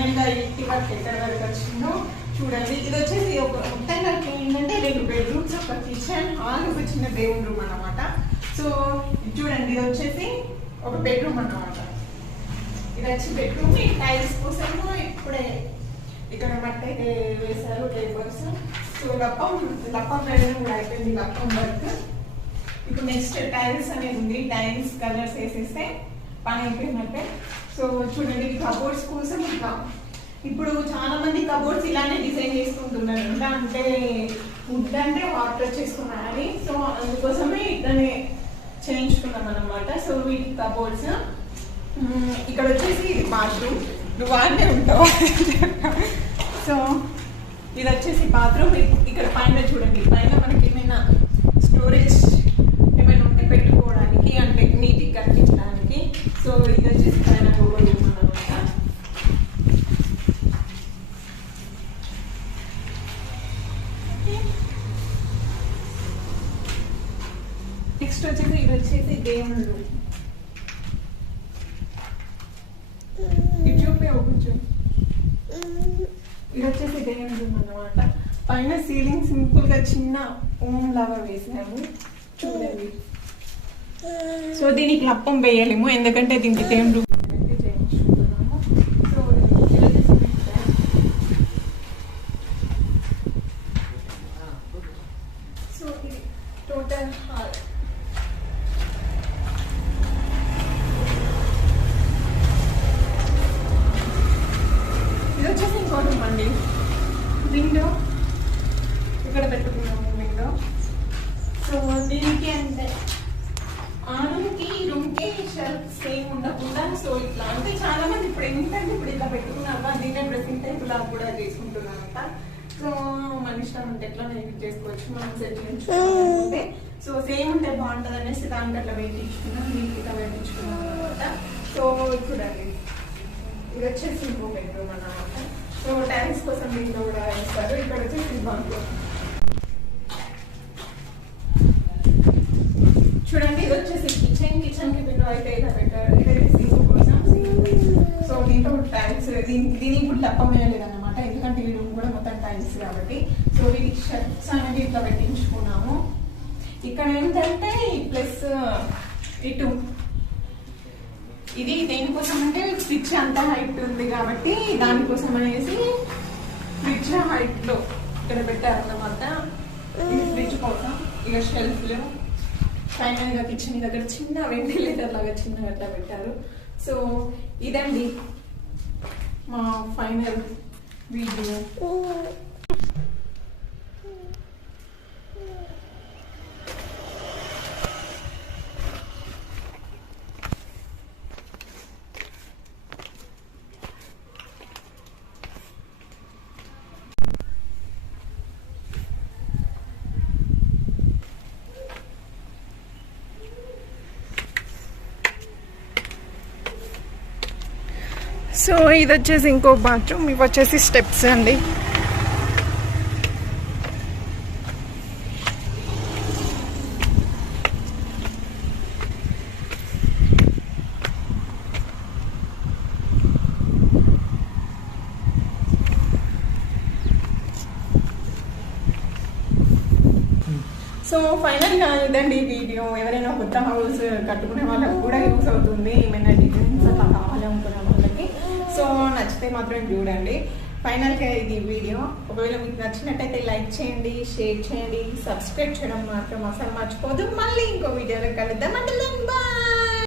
Final గా ఇంటి వరకు ఎక్కడ వరకు వచ్చిందో చూడండి. ఇది వచ్చేసి ఒక మొత్తంగా ఏంటంటే 2 బెడ్రూమ్స్, ఒక కిచెన్ హాల్, ఒక చిన్న దేవుని రూమ్ అన్నమాట. సో చూడండి, ఇది వచ్చేసి ఒక బెడ్రూమ్ అన్నమాట. ఇది వచ్చి బెడ్రూమ్. ఈ టైల్స్ కోసము ఇప్పుడే ఇక్కడ మట్టి అయితే వేశారు లేబర్స్. సో లప్పం వేయడం కూడా అయిపోయింది, లప్పం వర్క్. ఇప్పుడు నెక్స్ట్ టైల్స్ అనేది ఉంది. టైల్స్ కలర్స్ వేసేస్తే పని అయిపోయినట్టే. సో చూడండి, కబోర్డ్స్ కోసం ఇట్లా ఇప్పుడు చాలా మంది కబోర్డ్స్ ఇలానే డిజైన్ చేసుకుంటున్నారు. ఎంత అంటే వుడ్ అంటే వాటర్ వచ్చేసుకున్నాయని, సో అందుకోసమే ఇట్లానే చేయించుకున్నాం అన్నమాట. సో వీటి కబోర్డ్స్. ఇక్కడ వచ్చేసి ఇది బాత్రూమ్, నువ్వు వాడినే ఉంటావు. సో ఇది వచ్చేసి బాత్రూమ్. ఇక్కడ పైన చూడండి, పైన మనకి ఏమైనా స్టోరేజ్ ఏమైనా ఉంటే పెట్టుకోవడానికి, అంటే నీట్గా కనిపించడానికి. సో ఇది వచ్చేసి పైన రూమ్ అన్నమాట. నెక్స్ట్ వచ్చేసి ఇది వచ్చేసి దేవుడు రూమ్. ఇది చూపే కూర్చో. ఇది వచ్చేసి దేవుడు రూమ్ అన్నమాట. పైన సీలింగ్ సింపుల్ గా చిన్న ఓం లాగా వేసాము చూడండి. సో దీనికి లప్పం వేయలేము, ఎందుకంటే దీనికి దేవుడు చేయించుకుంటున్నాము. సో సో ఇది టోటల్ హాల్. ఇది వచ్చేసి ఇంకో రూమ్ అండి. విండో ఇక్కడ పెట్టుకున్నాము విండో. సో దీనికి అంటే ఆ రూమ్కి ఈ రూమ్కి షెల్ఫ్ సేమ్ ఉండకుండా, సో ఇట్లా అంటే చాలా మంది ఇప్పుడు ఏంటంటే ఇప్పుడు ఇట్లా పెట్టుకున్నాక దీనే డ్రెస్సింగ్ టైప్ ఇలా కూడా చేసుకుంటున్నారంట. సో మన ఇష్టం ఉంటే ఎట్లా యూజ్ చేసుకోవచ్చు, మనం సెట్ చేయించుకుంటే. సో సేమ్ ఉంటే బాగుంటుంది అనేసి దానికి అట్లా పెట్టించుకున్నాం, నీట్గా పెట్టించుకున్నాం అనమాట. సో చూడండి, ఇది వచ్చేసి ఇంకో బెడ్రూమ్ అన్నమాట. సో టైల్స్ కోసం దీంట్లో కూడా వేస్తారు. ఇక్కడ వచ్చేసి బాత్రూమ్ చూడండి. ఇది వచ్చేసి కిచెన్ కి బిల్లు అయితే ఇలా పెట్టారు. ఇదైతే సింక్ కోసం. సో దీంట్లో టైల్స్, దీనికి ఇప్పుడు లప్పం వేయలేదన్నమాట, ఎందుకంటే ఈ రూమ్ కూడా మొత్తం టైల్స్ కాబట్టి. సో వీటికి షర్ట్స్ అనేది ఇట్లా పెట్టించుకున్నాము. ఇక్కడ ఏంటంటే ప్లస్ ఇటు ఇది దేనికోసం అంటే ఫ్రిడ్జ్ అంత హైట్ ఉంది కాబట్టి దానికోసం అనేసి ఫ్రిడ్జ్ హైట్ లో ఇక్కడ పెట్టారన్నమాట. ఇది ఫ్రిడ్జ్ కోసం. ఇక షెల్ఫ్లు ఫైనల్ గా కిచెన్ దగ్గర చిన్న వెంటిలేటర్ లాగా చిన్నగా అట్లా పెట్టారు. సో ఇదండి మా ఫైనల్ వీడియో. సో ఇది వచ్చేసి ఇంకో బాత్రూమ్. ఇవి వచ్చేసి స్టెప్స్ అండి. సో ఫైనల్ గా ఇదండి వీడియో. ఎవరైనా కొత్త హౌస్ కట్టుకునే వాళ్ళకి కూడా యూస్ అవుతుంది, ఏమైనా డిజైన్స్ అట్లా కావాలి అనుకునే వాళ్ళకి. సో నచ్చితే మాత్రం చూడండి. ఫైనల్ గా ఇది వీడియో. ఒకవేళ మీకు నచ్చినట్టయితే లైక్ చేయండి, షేర్ చేయండి, సబ్స్క్రైబ్ చేయడం మాత్రం అసలు మర్చిపోదు. మళ్ళీ ఇంకో వీడియోలో కలుద్దాం. అంటే బాయ్.